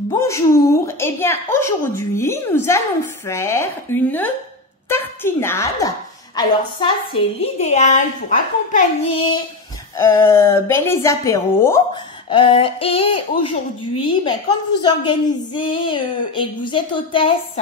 Bonjour, eh bien aujourd'hui nous allons faire une tartinade. Alors ça c'est l'idéal pour accompagner les apéros. Et aujourd'hui, quand vous organisez et que vous êtes hôtesse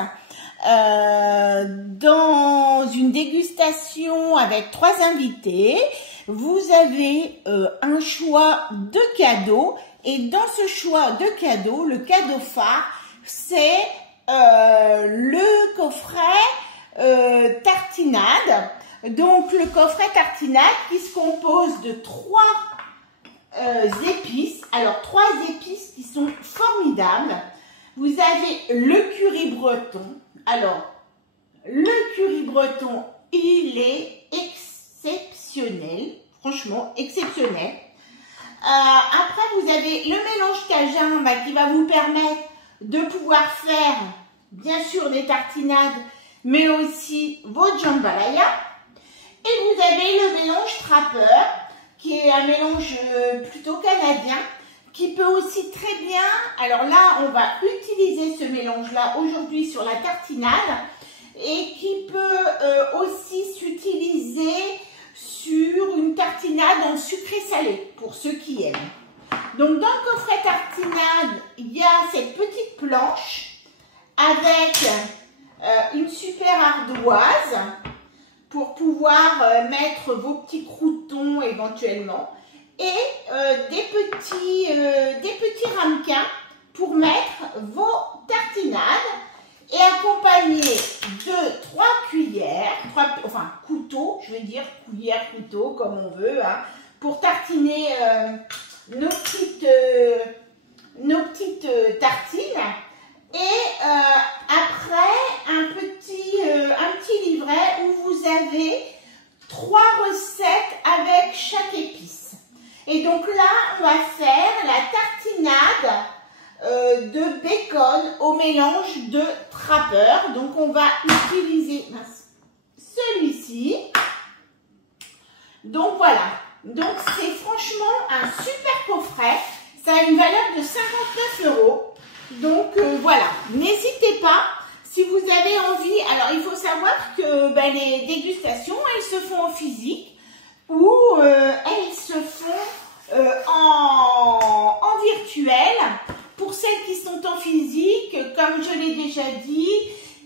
dans une dégustation avec 3 invités, vous avez un choix de cadeaux. Et dans ce choix de cadeaux, le cadeau phare, c'est le coffret tartinade. Donc le coffret tartinade qui se compose de 3 épices. Alors 3 épices qui sont formidables. Vous avez le curry breton. Alors le curry breton, il est exceptionnel. Franchement, exceptionnel. Après, vous avez le mélange cajun qui va vous permettre de pouvoir faire, bien sûr, des tartinades, mais aussi votre jambalaya. Et vous avez le mélange trappeur, qui est un mélange plutôt canadien, qui peut aussi très bien, alors là, on va utiliser ce mélange-là aujourd'hui sur la tartinade, et qui peut aussi s'utiliser sur une tartinade en sucré-salé, pour ceux qui aiment. Donc, dans le coffret tartinade, il y a cette petite planche avec une super ardoise pour pouvoir mettre vos petits croûtons éventuellement et des petits ramequins pour mettre vos tartinades et accompagné de 3 cuillères, couteaux, je vais dire cuillère, couteau, comme on veut, hein, pour tartiner nos petites tartines. Et après, un petit livret où vous avez 3 recettes avec chaque épice. Et donc là, on va faire la tartinade de bacon au mélange de trappeur. Donc on va utiliser celui-ci. Donc voilà, donc c'est franchement un super coffret, ça a une valeur de 59 €. Donc voilà, n'hésitez pas si vous avez envie. Alors il faut savoir que les dégustations, elles se font en physique ou elles se font en virtuel. Pour celles qui sont en physique, comme je l'ai déjà dit,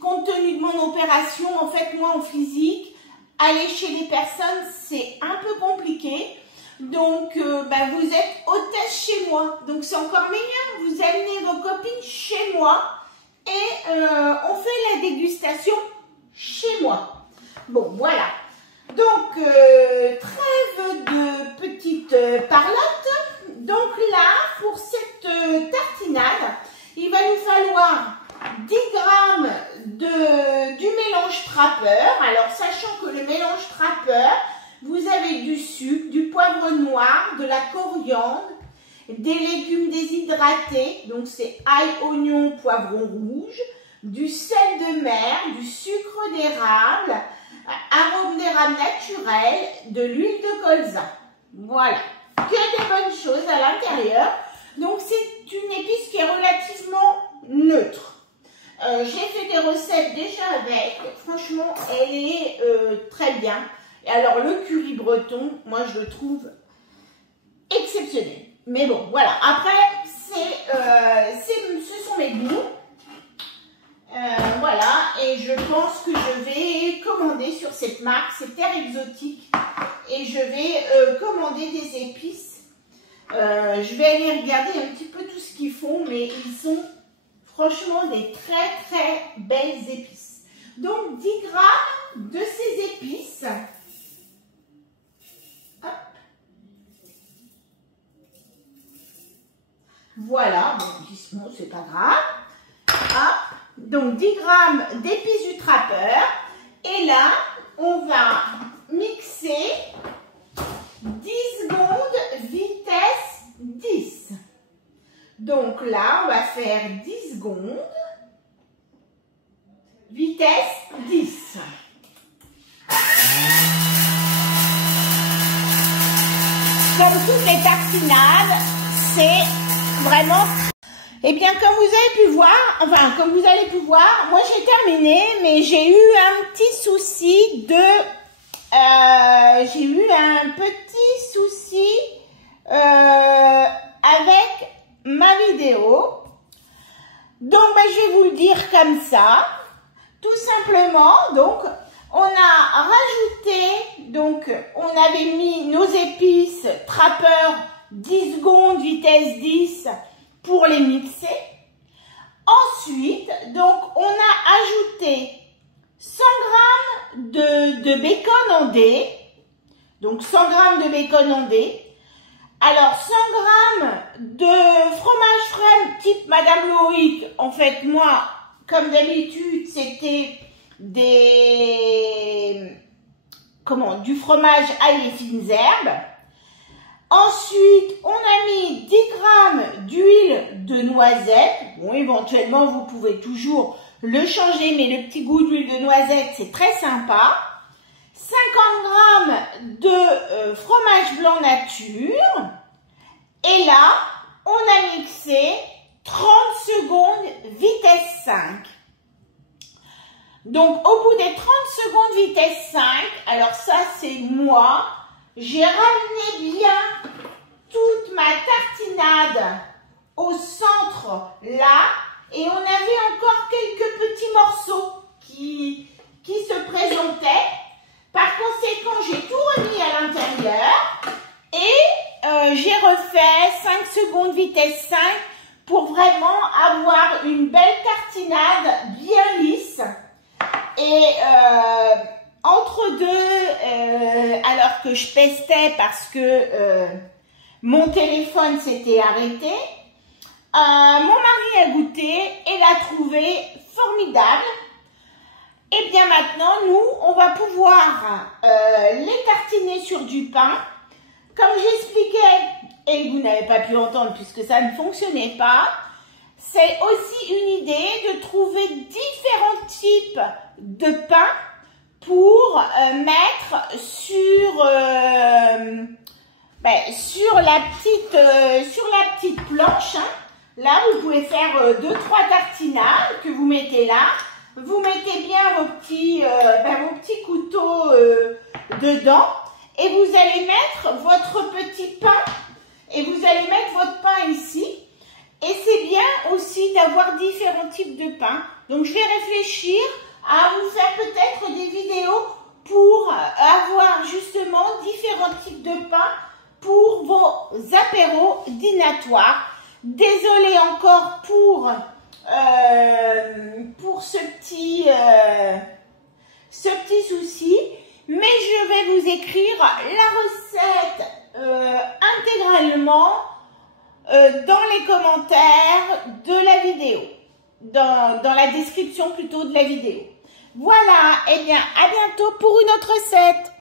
compte tenu de mon opération, en fait, moi en physique, aller chez les personnes, c'est un peu compliqué. Donc, vous êtes hôtesse chez moi. Donc, c'est encore meilleur. Vous amenez vos copines chez moi et on fait la dégustation chez moi. Bon, voilà. Donc, trêve de petite parlotte. Donc là, pour cette tartinade, il va nous falloir 10 grammes du mélange trappeur. Alors, sachant que le mélange trappeur, vous avez du sucre, du poivre noir, de la coriandre, des légumes déshydratés, donc c'est ail, oignon, poivron rouge, du sel de mer, du sucre d'érable, arôme d'érable naturel, de l'huile de colza. Voilà, que des bonnes choses à l'intérieur. Donc c'est une épice qui est relativement neutre. J'ai fait des recettes déjà avec, franchement elle est très bien. Et alors le curry breton, moi je le trouve exceptionnel. Mais bon, voilà, après ce sont mes goûts. Voilà, et je pense que je vais commander sur cette marque, c'est Terre Exotique, et je vais commander des épices. Je vais aller regarder un petit peu tout ce qu'ils font, mais ils sont franchement des très très belles épices. Donc 10 grammes de ces épices. Hop. Voilà, bon, c'est pas grave. Hop. Donc 10 grammes d'épices du trappeur. Et là, on va mixer 10 secondes, vitesse 10. Donc là, on va faire 10 secondes, vitesse 10. Comme toutes les tartinades, c'est vraiment Eh bien, comme vous avez pu voir, enfin, comme vous allez pu voir, moi j'ai terminé, mais j'ai eu un petit souci avec ma vidéo. Donc, je vais vous le dire comme ça. Tout simplement, donc, on a rajouté, donc, on avait mis nos épices Trapper 10 secondes, vitesse 10 pour les mixer. Ensuite, donc, on a ajouté 100 g de bacon en dés. Donc, 100 g de bacon en dés. Alors, 100 g de fromage frais type Madame Loïc. En fait, moi, comme d'habitude, c'était du fromage ail et fines herbes. Ensuite, on a mis 10 g d'huile de noisette. Bon, éventuellement, vous pouvez toujours le changer, mais le petit goût d'huile de noisette, c'est très sympa. 50 g de fromage blanc nature. Et là, on a mixé 30 secondes vitesse 5. Donc, au bout des 30 secondes vitesse 5, alors ça, c'est moi, j'ai ramené bien toute ma tartinade au centre là, et on avait encore quelques petits morceaux qui se présentaient. Par conséquent, j'ai tout remis à l'intérieur et j'ai refait 5 secondes vitesse 5 pour vraiment avoir une belle tartinade bien lisse. Et entre deux, alors que je pestais parce que mon téléphone s'était arrêté, mon mari a goûté et l'a trouvé formidable. Et bien maintenant, nous, on va pouvoir les tartiner sur du pain. Comme j'expliquais, et vous n'avez pas pu entendre puisque ça ne fonctionnait pas, c'est aussi une idée de trouver différents types de pain pour mettre sur la petite planche. Hein. Là, vous pouvez faire 2-3 tartinades que vous mettez là. Vous mettez bien vos petits couteaux dedans et vous allez mettre votre petit pain et vous allez mettre votre pain ici. Et c'est bien aussi d'avoir différents types de pain. Donc, je vais réfléchir à vous faire peut-être des vidéos pour avoir justement différents types de pain pour vos apéros dînatoires. Désolée encore pour ce petit souci, mais je vais vous écrire la recette intégralement dans les commentaires de la vidéo, dans la description plutôt de la vidéo. Voilà, et bien à bientôt pour une autre recette.